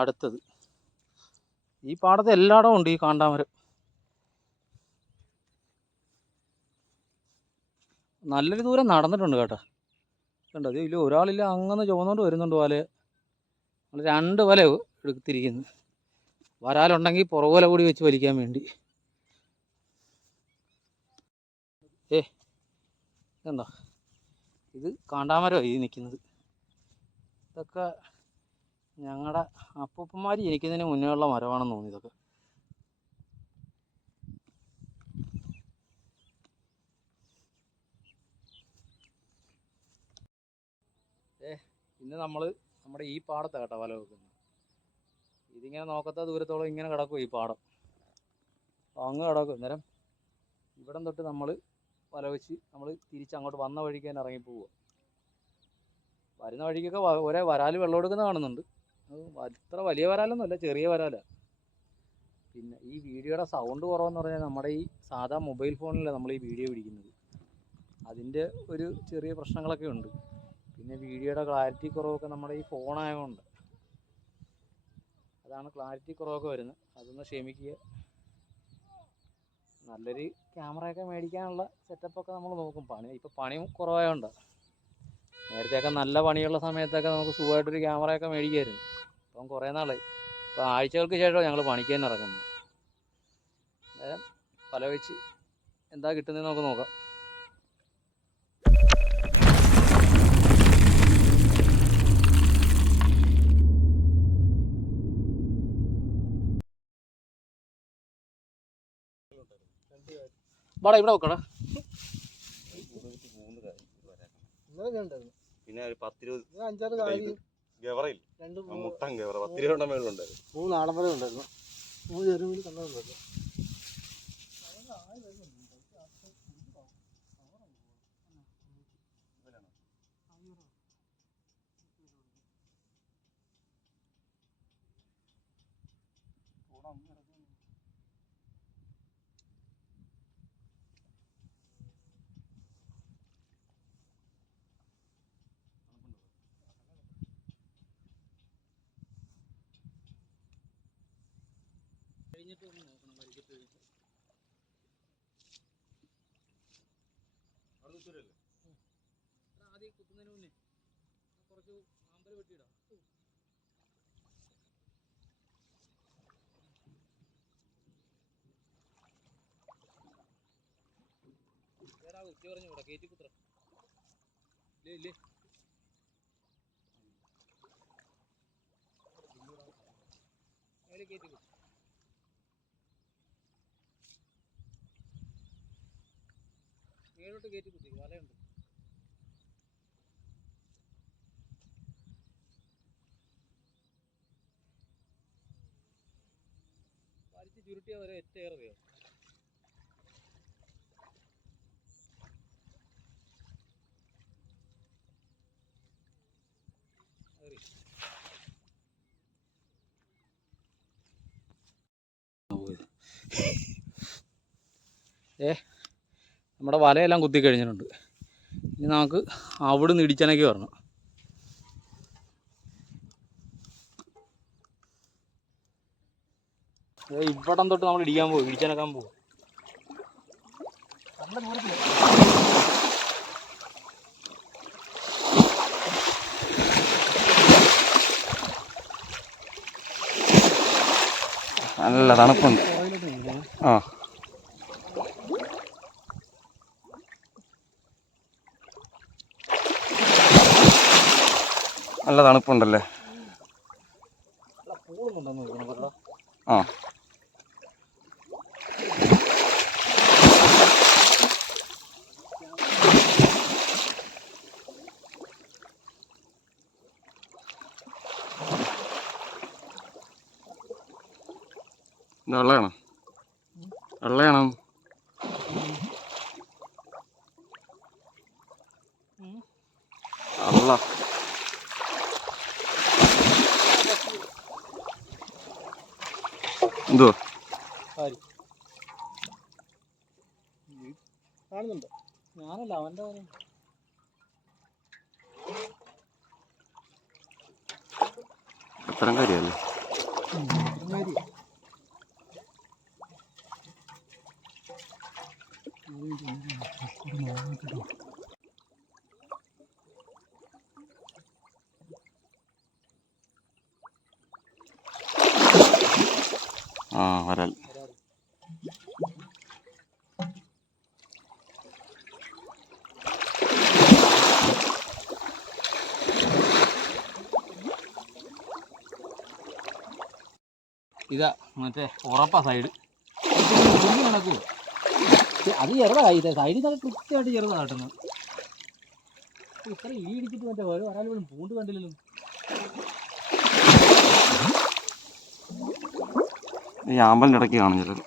അടുത്തത് ഈ പാടത്ത് എല്ലായിടവും ഉണ്ട് ഈ കാണ്ടാമരം. നല്ലൊരു ദൂരം നടന്നിട്ടുണ്ട് കേട്ടോ. കണ്ടോ, ഇതിൽ ഒരാളില്ല, അങ്ങനെ ചുമന്നുകൊണ്ട് വരുന്നുണ്ട് വല. 2 വല എടുത്തിരിക്കുന്നു. വരാലുണ്ടെങ്കിൽ പുറകുവല കൂടി വെച്ച് വലിക്കാൻ വേണ്ടി. കണ്ടോ, ഇത് കാണ്ടാമരമാണ് ഈ നിൽക്കുന്നത്. ഇതൊക്കെ ഞങ്ങളുടെ അപ്പൂപ്പന്മാർ ജനിക്കുന്നതിന് മുന്നേ ഉള്ള മരമാണെന്ന് തോന്നി ഇതൊക്കെ. ഇന്ന് നമ്മൾ നമ്മുടെ ഈ പാടത്താണ് കേട്ടോ വല വെക്കുന്നത്. ഇതിങ്ങനെ നോക്കത്ത ദൂരത്തോളം ഇങ്ങനെ കിടക്കും ഈ പാടം. അങ്ങ് കിടക്കും. അന്നേരം ഇവിടം തൊട്ട് നമ്മൾ വല വെച്ച് നമ്മൾ തിരിച്ചങ്ങോട്ട് വന്ന വഴിക്ക് തന്നെ ഇറങ്ങി പോവുക. വരുന്ന വഴിക്കൊക്കെ ഒരേ വരാൽ വെള്ളം എടുക്കുന്ന കാണുന്നുണ്ട്. അത്ര വലിയ വരാലൊന്നുമല്ല, ചെറിയ വരാലാണ്. പിന്നെ ഈ വീഡിയോയുടെ സൗണ്ട് കുറവെന്ന് പറഞ്ഞാൽ നമ്മുടെ ഈ സാധാ മൊബൈൽ ഫോണിലാണ് നമ്മൾ ഈ വീഡിയോ പിടിക്കുന്നത്. അതിൻ്റെ ഒരു ചെറിയ പ്രശ്നങ്ങളൊക്കെ ഉണ്ട്. പിന്നെ വീഡിയോയുടെ ക്ലാരിറ്റി കുറവൊക്കെ നമ്മുടെ ഈ ഫോണായതുകൊണ്ട് അതാണ് ക്ലാരിറ്റി കുറവൊക്കെ വരുന്നത്. അതൊന്ന് ക്ഷമിക്കുക. നല്ലൊരു ക്യാമറയൊക്കെ മേടിക്കാനുള്ള സെറ്റപ്പൊക്കെ നമ്മൾ നോക്കും. ഇപ്പോൾ പണി കുറവായതുകൊണ്ട്. നേരത്തെയൊക്കെ നല്ല പണിയുള്ള സമയത്തൊക്കെ നമുക്ക് സുഖമായിട്ടൊരു ക്യാമറയൊക്കെ മേടിക്കുമായിരുന്നു. അപ്പം കുറേ നാളായി. ഇപ്പോൾ ആഴ്ചകൾക്ക് ശേഷമാണ് ഞങ്ങൾ പണിക്ക് തന്നെ ഇറങ്ങുന്നത്. അന്നേരം പല വെച്ച് എന്താ കിട്ടുന്നതെന്ന് നമുക്ക് നോക്കാം. ഇവിടെ വെക്കടാ. പിന്നെ 10-20 ഗവറയിൽ മുട്ടൻ ഗവറ 10 രൂപയുടെ മേളുണ്ടായിരുന്നു. 3 ആടമ്പരം ഉണ്ടായിരുന്നു. 3 ചെറുമീൻ കണ്ടതുണ്ടായിരുന്നു. കഴിഞ്ഞിട്ട് ഒന്ന് നോക്കണം. വരിക്കത്ത് കഴിഞ്ഞിട്ട് ആദ്യം കുത്തുന്നതിന് മുന്നേ കുറച്ച് ആമ്പൽ വെട്ടിയിടാം. ഏടാ ഉച്ച പറഞ്ഞു കൂടാ കയറ്റി കുത്ര ഇല്ലേ അതിൽ കയറ്റി കുത്തും. മേലോട്ട് കയറ്റി കുത്തി വലയുണ്ട്. വലിച്ച് ചുരുട്ടിയാൽ വരെ ഏറ്റേറിയോ. നമ്മുടെ വലയെല്ലാം കുത്തി കഴിഞ്ഞിട്ടുണ്ട്. ഇനി നമുക്ക് അവിടുന്ന് ഇടിച്ചനക്കി വരണം. ഇവിടം തൊട്ട് നമ്മൾ ഇടിക്കാൻ പോകും, ഇടിച്ചനക്കാൻ പോകും. നല്ല തണുപ്പുണ്ട്. ആ നല്ല തണുപ്പുണ്ടല്ലേ. ആ വെള്ളയാണോ? വെള്ളയാണോ? അല്ല എന്തോ കാണുന്നുണ്ടോ? ഞാനല്ല, അവൻ്റെ അത്തരം കാര്യമല്ലേ. ആ വരാൽ. ഇതാ മറ്റേ ഉറപ്പാ സൈഡ് നടക്കൂ. അത് ചെറുതായി സൈഡിൽ നിന്നൊക്കെ കൃത്യമായിട്ട് ചെറുതാണ് കാട്ടുന്നത്. ഇത്ര ഈ ഇടിച്ചിട്ട് മറ്റേ ഒരാൾ പോലും പൂണ്ട് കണ്ടില്ലല്ലോ. ഈ ആമ്പലിൻ്റെ ഇടയ്ക്ക് കാണും ചിലർ.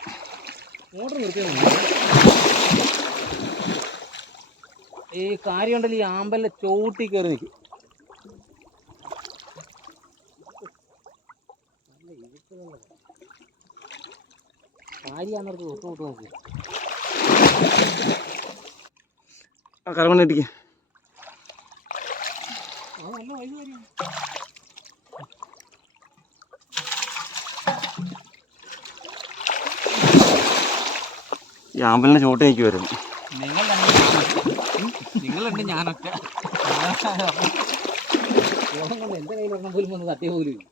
മോട്ടർ നിർത്തിയാൽ ഈ കാര്യം ഉണ്ടല്ലോ, ഈ ആമ്പലിൻ്റെ ചോട്ടി കയറി നിൽക്കും. കാര്യാന്നവർക്ക് തൊട്ട് തൊട്ട് നോക്കി കരമണ്ണ ഇടിക്കുക. അത് നല്ല വഴി കാര്യമാണ്. ഈ ആമ്പലിൻ്റെ ചോട്ടിലേക്ക് വരും. നിങ്ങളുണ്ട് ഞാനൊക്കെ എൻ്റെ കയ്യിൽ ഒരെണ്ണം പോലും വന്ന് തട്ടിയ പോലും ഇല്ല.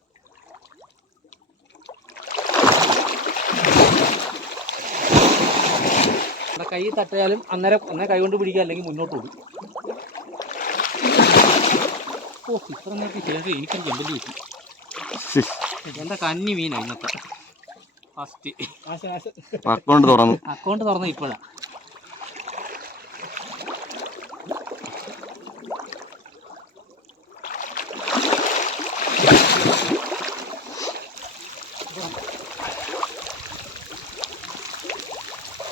കൈ തട്ടിയാലും അന്നേരം കൈ കൊണ്ട് പിടിക്കുക, അല്ലെങ്കിൽ മുന്നോട്ട് പോകും. ഓ ഇത്ര നേരത്തെ ശേഷം എനിക്കൊരു ചെമ്പല്ലി കിട്ടി. എൻ്റെ കന്നി മീനാണ് ഇന്നത്തെ ഫസ്റ്റ്. അക്കൗണ്ട് തുറന്ന ഇപ്പോഴാ.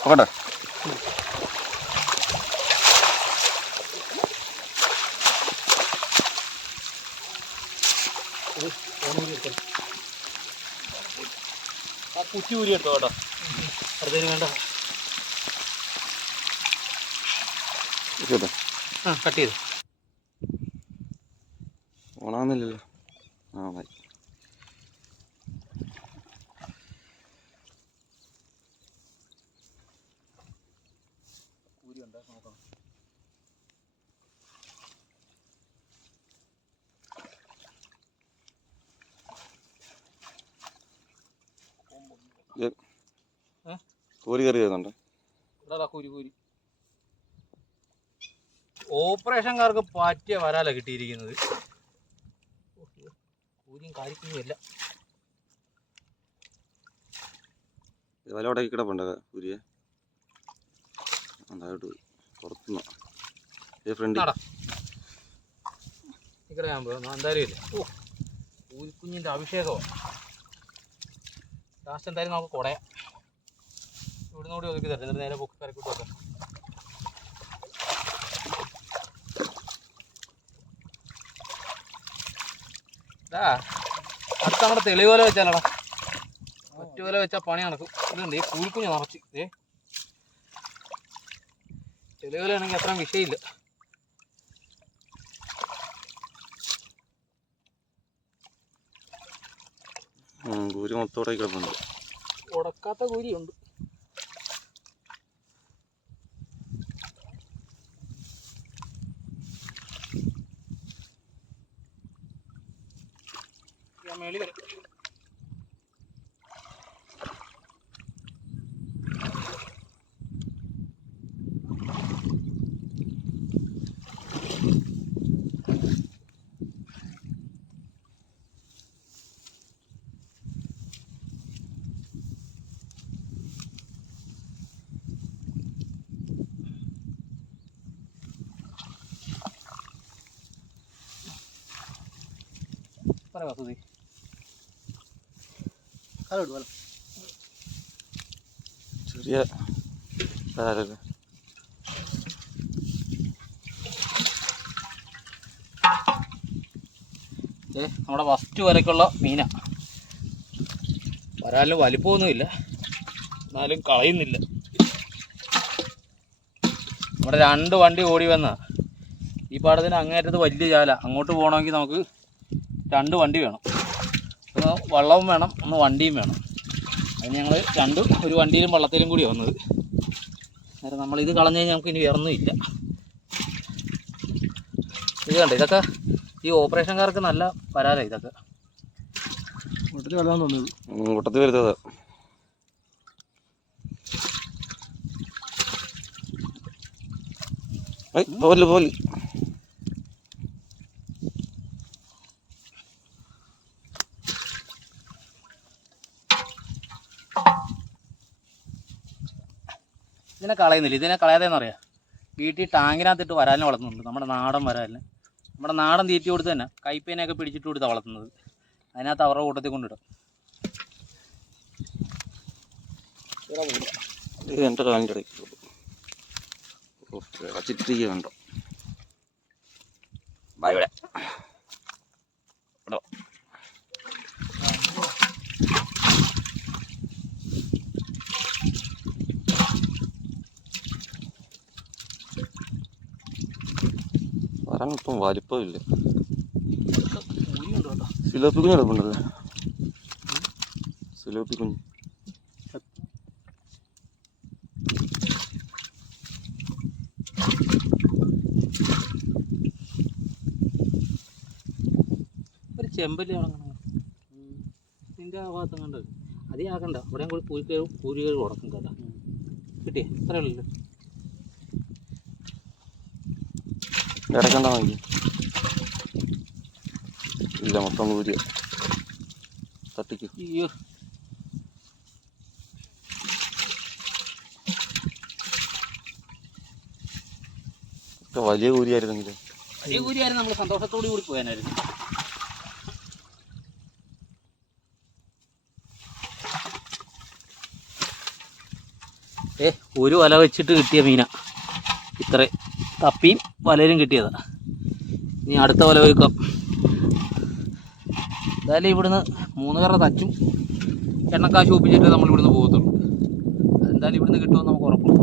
ഓട്ടെ ആ കുറ്റി ഊരി എടുത്തോ കേട്ടോ, അടുത്തതിന് വേണ്ട. ആ കട്ട് ചെയ്തു. ഓണാകുന്നില്ലല്ലോ. ആ മതി. ഊരി ഉണ്ടോ നോക്കണം. കൂരി കയറി വരുന്നുണ്ട്. കൂരി ഓപ്പറേഷൻകാർക്ക് പറ്റിയ വരാല കിട്ടിയിരിക്കുന്നത്. കൂരിയും കാരിക്കുമില്ല. വലോടേക്ക് കിടപ്പുണ്ട് കൂരിയെ. അതായിട്ട് പോയി പുറത്തുനിന്ന് ഫ്രണ്ട് ഇവിടെ ഞാൻ പോയി എന്തായാലും ഇല്ല. ഓ കൂരിക്കുഞ്ഞിൻ്റെ അഭിഷേകമാണ്. ലാസ്റ്റ് എന്തായാലും നമുക്ക് കുടയാം. ഇവിടുന്ന് കൂടി ഒതുക്കി തരാം, എന്നിട്ട് നേരെ പൊക്കി കരക്കൂട്ട് വെക്കാം. അടുത്ത നമ്മുടെ തെളിവോല വെച്ചാലടാ, ഒറ്റ വെച്ചാൽ പണി നടക്കും. ഇതുണ്ട് ഈ കൂലിക്കുഞ്ഞ് നിറച്ച്. തെളിവോലാണെങ്കിൽ അത്രയും വിഷയമില്ല. കൂരി മൊത്തോടെ കിടപ്പുണ്ട്. ഉടക്കാത്ത കൂരിയുണ്ട്. മേളി വരും. പറയാ സുധി ചെറിയ വരാലല്ലേ. നമ്മുടെ ഫസ്റ്റ് വരയ്ക്കുള്ള മീനാ. വരാലിന് വലിപ്പമൊന്നുമില്ല, എന്നാലും കളയുന്നില്ല. നമ്മുടെ 2 വണ്ടി ഓടി വന്ന ഈ പാടത്തിന് അങ്ങേറ്റത്ത് വലിയ ചാല. അങ്ങോട്ട് പോകണമെങ്കിൽ നമുക്ക് 2 വണ്ടി വേണം. ഒന്ന് വള്ളവും വേണം, ഒന്ന് വണ്ടിയും വേണം. അതിന് ഞങ്ങൾ രണ്ടും ഒരു വണ്ടിയിലും വള്ളത്തിലും കൂടി വന്നത്. അന്നേരം നമ്മളിത് കളഞ്ഞ് കഴിഞ്ഞാൽ നമുക്ക് ഇനി വേറൊന്നും ഇല്ല. ഇത് കണ്ടോ, ഇതൊക്കെ ഈ ഓപ്പറേഷൻകാർക്ക് നല്ല പരാതി. ഇതൊക്കെ കൂട്ടത്തിൽ വെള്ളം തോന്നുന്നത് കൂട്ടത്തിൽ വരുന്നത്. പോലെ ഇതിനെ കളയുന്നില്ല. ഇതിനെ കളയാതെന്ന് അറിയാം, വീട്ടിൽ ടാങ്കിനകത്തിട്ട് വരാലിനെ വളർത്തുന്നുണ്ട്. നമ്മുടെ നാടൻ വരാലിന്, നമ്മുടെ നാടൻ തീറ്റി കൊടുത്ത് തന്നെ കൈപ്പേനൊക്കെ പിടിച്ചിട്ട് കൊടുത്താണ് വളർത്തുന്നത്. അതിനകത്ത് അവരുടെ കൂട്ടത്തിൽ കൊണ്ടിടും. എൻ്റെ കാലിൻ്റെ ഇടയ്ക്ക് ചിത്രീകണ്ടോ ഇവിടെ വരാനിപ്പം വലിപ്പമില്ല. സിലോപ്പി കുഞ്ഞ് കിടപ്പുണ്ടല്ലേ, സിലോപ്പി കുഞ്ഞ്. ഒരു ചെമ്പല്ലി ഉണങ്ങണം നിൻ്റെ ആ ഭാഗത്ത് കണ്ടത്. അതേ ആക്കണ്ട, അവിടെയും കൂടി പൂരികൾ ഉടക്കും കേട്ടോ. കിട്ടിയേ അത്രേ ഉള്ളൂ. ഇടയ്ക്കണ്ട വാങ്ങി ഇല്ല, മൊത്തം കൂരിയ തട്ടിക്ക്. അയ്യോ, വലിയ കൂരിയായിരുന്നെങ്കിൽ വലിയ കൂരിയായിരുന്നു, നമ്മൾ സന്തോഷത്തോടു കൂടി പോയാനായിരുന്നു. ഒരു വല വെച്ചിട്ട് കിട്ടിയ മീന ഇത്ര തപ്പിയും വലയിലും കിട്ടിയതാ. ഇനി അടുത്ത വല വെക്കാം. എന്തായാലും ഇവിടുന്ന് 3 കറ തച്ചും എണ്ണക്കാശ് ഒപ്പിച്ചിട്ട് നമ്മൾ ഇവിടുന്ന് പോകത്തുള്ളൂ. അതെന്തായാലും ഇവിടുന്ന് കിട്ടുമെന്ന് നമുക്ക് ഉറപ്പുണ്ട്.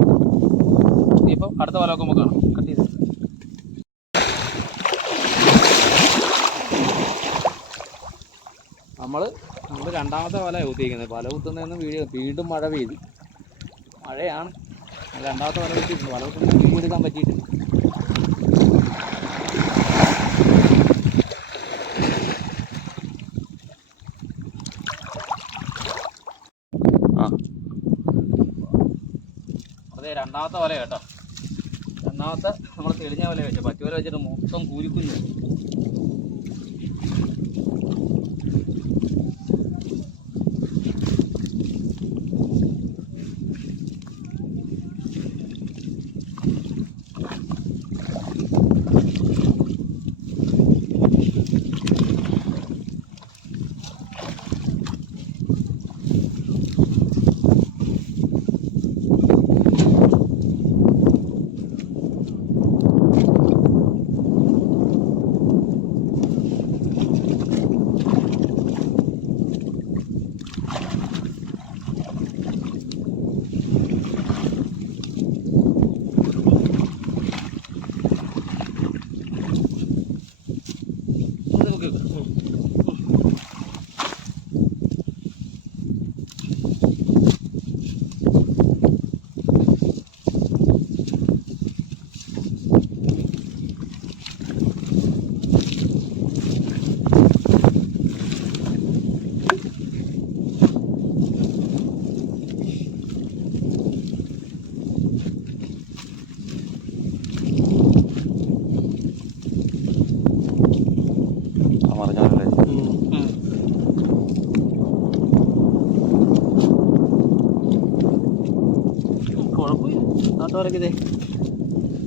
ഇനിയിപ്പം അടുത്ത വല വെക്കുമ്പോൾ കാണാം. കട്ട് ചെയ്ത് നമ്മൾ രണ്ടാമത്തെ വല കുത്തിയിരിക്കുന്നത്. വല കുത്തുന്നതെന്ന് വീണ്ടും മഴ പെയ്തു. മഴയാണ്. രണ്ടാമത്തെ വല വെച്ചിട്ടുണ്ട്. വല കുത്തുന്ന വീഡിയോ എടുക്കാൻ പറ്റിയിട്ടില്ല. അതെ, രണ്ടാമത്തെ വല കേട്ടോ. രണ്ടാമത്തെ നമ്മൾ തെളിഞ്ഞ വല വെച്ച, പച്ച വല വെച്ചിട്ട് മൊത്തം കൂരിക്കുഞ്ഞു.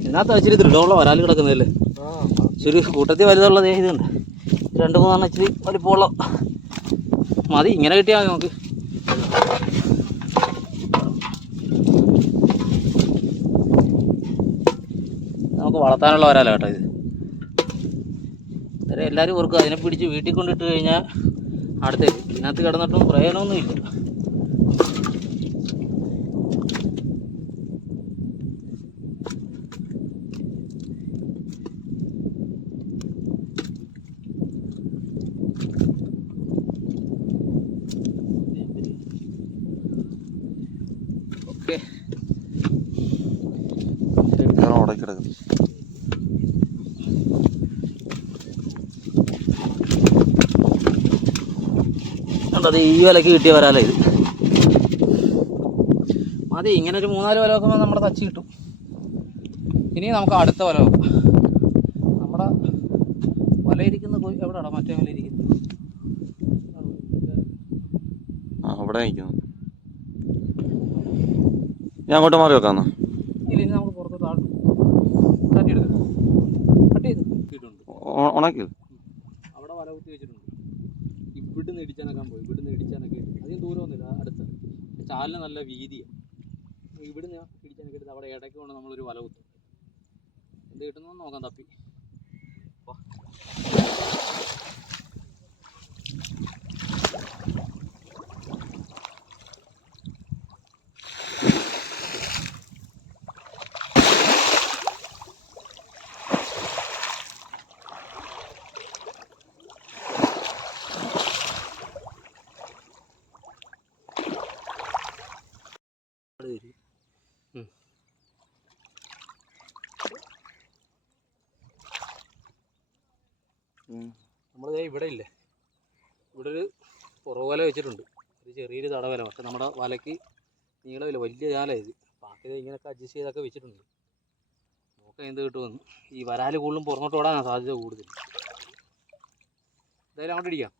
ഇതിനകത്ത് ഇച്ചിരി ദൃഢമുള്ള വരാൽ കിടക്കുന്നതല്ലേ. ഇച്ചിരി കൂട്ടത്തിൽ വലുതുള്ളത് ഇതുണ്ട്. 2-3 ഇച്ചിരി വലിപ്പമുള്ള മതി. ഇങ്ങനെ കിട്ടിയാൽ മതി നമുക്ക്. നമുക്ക് വളർത്താനുള്ള വരാല കേട്ടോ ഇത്. അന്നേരം എല്ലാവരും ഓർക്കും അതിനെ പിടിച്ച് വീട്ടിൽ കൊണ്ടിട്ട് കഴിഞ്ഞാൽ അടുത്തേക്ക് ഇതിനകത്ത് കിടന്നിട്ടും പ്രയോജനമൊന്നുമില്ല. അത് ഈ വിലക്ക് കിട്ടിയ വരാല ഇത് മതി. ഇങ്ങനെ ഒരു 3-4 വല വെക്കുമ്പോൾ നമ്മുടെ തച്ച് കിട്ടും. ഇനി നമുക്ക് അടുത്ത വല വെക്കാം. നമ്മുടെ വല ഇരിക്കുന്ന എവിടെയാണോ മറ്റേ വല ഇരിക്കുന്നത്? അവിടെ നിൽക്കുന്നു. ഞാൻ അങ്ങോട്ട് മാറി വെക്കാന്നോ? ഇല്ല, ഇനി നമുക്ക് പുറത്ത് തട്ടിയെടുക്കാം. കട്ട് ചെയ്ത് കിട്ടിയിട്ടുണ്ട്. ഉണക്കിയത് അവിടെ വല കുത്തി വെച്ചിട്ടുണ്ട്. ഇവിടുന്ന് ഇടിച്ചാനൊക്കെ പോയി. ഇവിടുന്ന് ഇടിച്ചാനൊക്കെ അധികം ദൂരമൊന്നുമില്ല, അടുത്ത്. ചാലിന് നല്ല വീതിയാണ്. ഇവിടുന്ന് ഇടിച്ചാനൊക്കെ എടുത്ത് അവിടെ ഇടയ്ക്ക് കൊണ്ട് നമ്മളൊരു വല കുത്തും. എന്ത് കിട്ടുന്നു നോക്കാം. തപ്പി നമ്മൾ ഇവിടെ ഇല്ലേ, ഇവിടെ ഒരു പുറവല വെച്ചിട്ടുണ്ട്. ഒരു ചെറിയൊരു തടവല, പക്ഷെ നമ്മുടെ വലയ്ക്ക് നീളമില്ല, വലിയ ജാലയത്. ബാക്കി ഇങ്ങനെയൊക്കെ അഡ്ജസ്റ്റ് ചെയ്തൊക്കെ വെച്ചിട്ടുണ്ട്. നോക്കാം എന്ത് കിട്ടുമെന്ന്. ഈ വരാല് കൂടുതലും പുറന്നോട്ട് ഓടാനാണ് സാധ്യത കൂടുതൽ. എന്തായാലും അങ്ങോട്ട് ഇടിക്കാം.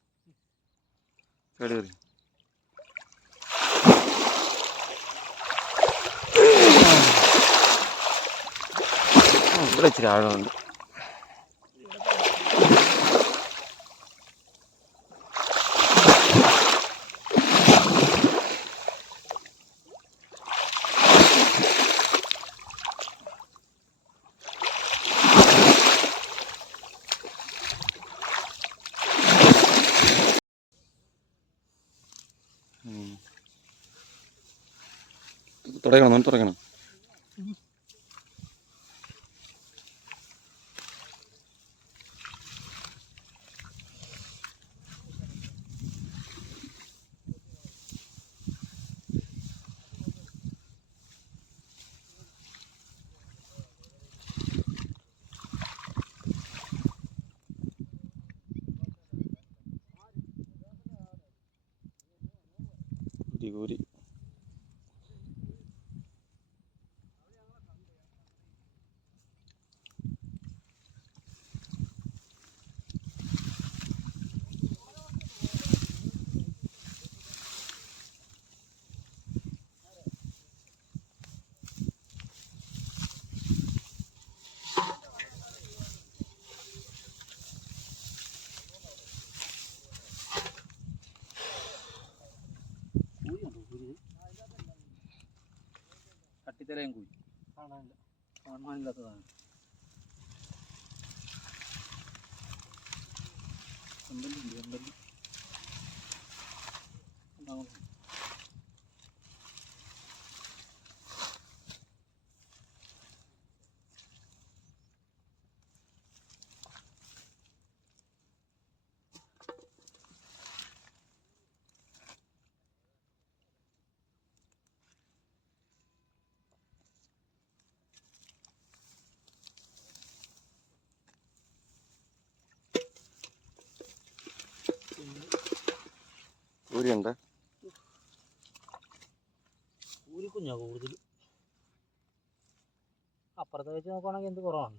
ഇവിടെ ഇച്ചിരി ആഴമുണ്ട്. തുടങ്ങണം, തുടങ്ങണം. കൂരി കട്ടിത്തലയും കൂടി കാണാനില്ല, കാണാനില്ലാത്തതാണ്. ഉണ്ടല്ലോ. കൂരിയുണ്ട്. കൂരിക്കുഞ്ഞാ കൂടുതൽ. അപ്പുറത്തെ വെച്ച് നോക്കുവാണെങ്കിൽ എന്ത് കുറവാണ്.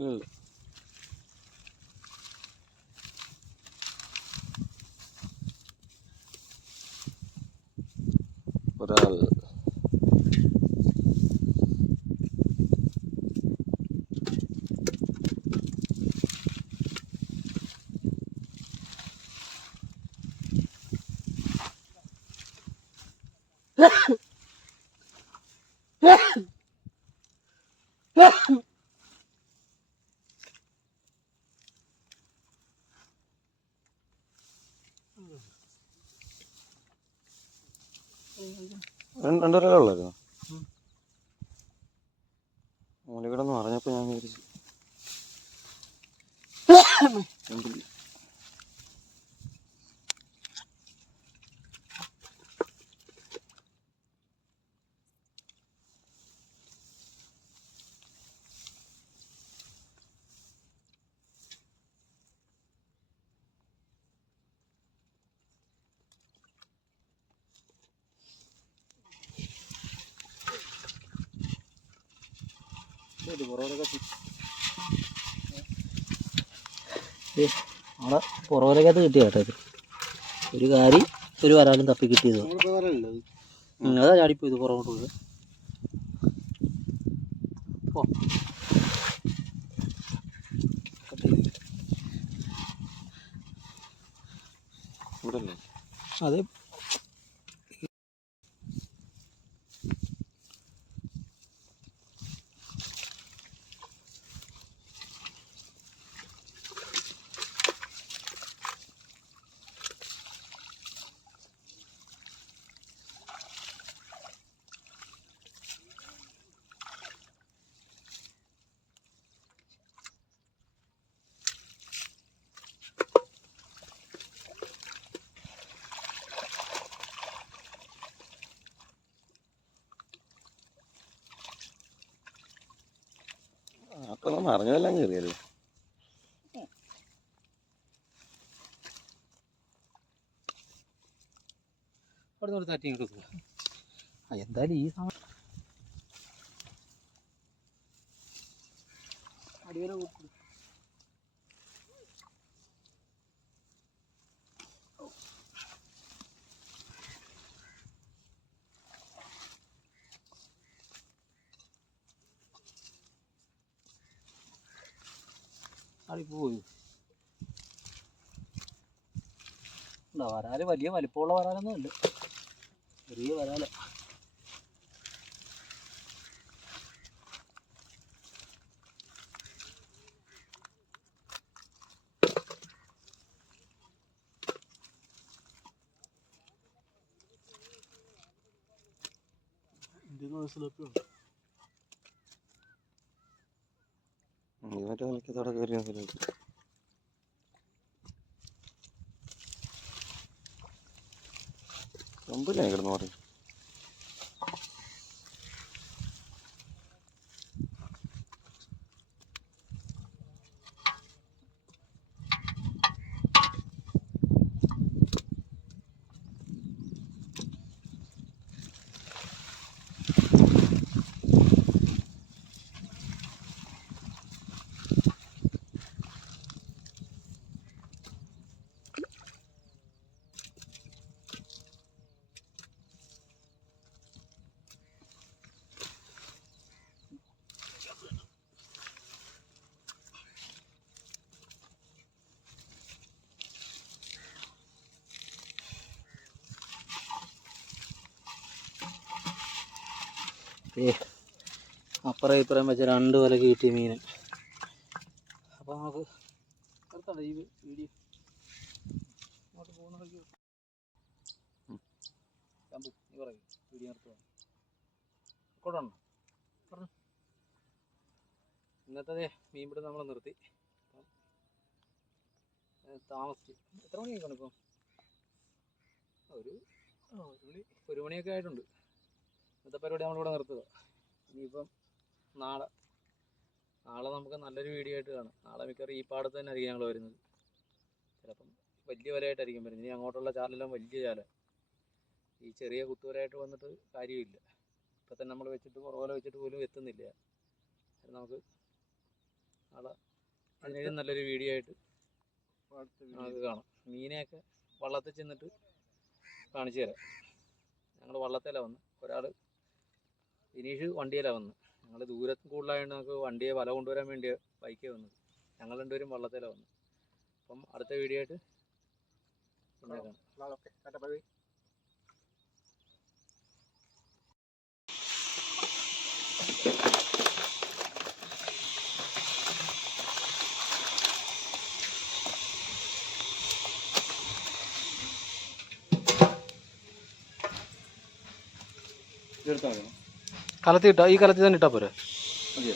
ഒരാൾ രണ്ടുപേരല്ലേ ഉള്ളായിരുന്നു. മൂലികടന്ന് പറഞ്ഞപ്പോൾ ഞാൻ വിചാരിച്ചു നമ്മളെ പുറവരക്കകത്ത് കിട്ടിയ കേട്ടോ ഇത്. ഒരു കാരി ഒരു വരാലും തപ്പി കിട്ടിയത്. അതാ ചാടിപ്പോയത് പുറകോട്ട് പോയത്. അതെ അപ്പൊ നമ്മൾ അറിഞ്ഞതെല്ലാം കയറിയല്ലേ. അവിടെ നിന്ന് തട്ടി കിട്ടും. എന്തായാലും ഈ സമയം അടിവരെ കൊടുക്കും. പോയി വരാല് വലിയ വലിപ്പമുള്ള വരാലൊന്നും അല്ല, ചെറിയ വരാല. മറ്റേ നിലക്കത്തോടെ കയറി കൊമ്പില്ലേ കിടന്ന് പറയും. അപ്പുറം ഇപ്പുറം വെച്ച 2 വലക്ക് കിട്ടിയ മീൻ. അപ്പോൾ നമുക്ക് നിർത്തണ്ട ഈ വീഡിയോ. അങ്ങോട്ട് പോകുന്ന വഴിക്ക് നീ പറയും വീഡിയോ നിർത്തുക. കൊണ്ടാണോ പറഞ്ഞു. ഇന്നത്തെ മീൻപിടുത്തം നമ്മൾ നിർത്തി. താമസിച്ച് എത്ര മണിയായിക്കണം ഇപ്പം? ഒരു മണിയൊക്കെ ആയിട്ടുണ്ട്. ഇന്നത്തെ പരിപാടി നമ്മളിവിടെ നിർത്തുക. ഇനിയിപ്പം നാളെ നമുക്ക് നല്ലൊരു വീഡിയോ ആയിട്ട് കാണാം. നാളെ മിക്കവാറും ഈ പാടത്ത് തന്നെ ആയിരിക്കും ഞങ്ങൾ വരുന്നത്. ചിലപ്പം വലിയ വലയായിട്ടായിരിക്കും വരുന്നത്. ഇനി അങ്ങോട്ടുള്ള ചാലെല്ലാം വലിയ ചാല. ഈ ചെറിയ കുട്ടുവരായിട്ട് വന്നിട്ട് കാര്യമില്ല. ഇപ്പം തന്നെ നമ്മൾ വെച്ചിട്ട് പുറകോല വെച്ചിട്ട് പോലും എത്തുന്നില്ല. നമുക്ക് നാളെ അതിനേലും നല്ലൊരു വീഡിയോ ആയിട്ട് നമുക്ക് കാണാം. മീനെയൊക്കെ വള്ളത്തിൽ ചെന്നിട്ട് കാണിച്ചു തരാം. ഞങ്ങൾ വള്ളത്തിലാണ് വന്ന്, ഒരാൾ വിനീഷ് വണ്ടിയിലാണ് വന്ന്. ഞങ്ങൾ ദൂരത്ത് കൂടുതലായതുകൊണ്ട് നമുക്ക് വണ്ടിയെ വല കൊണ്ടുവരാൻ വേണ്ടി ബൈക്കേ വന്നത്. ഞങ്ങൾ രണ്ടുപേരും വള്ളത്തിലാണ് വന്നത്. അപ്പം അടുത്ത വീഡിയോ ആയിട്ട് പിന്നെ കാണാം. ഇതെടുത്താൽ മതി. കലത്തി ഇട്ടാ, ഈ കലത്തിൽ തന്നെ ഇട്ടാൽ പോരെ? മതിയോ?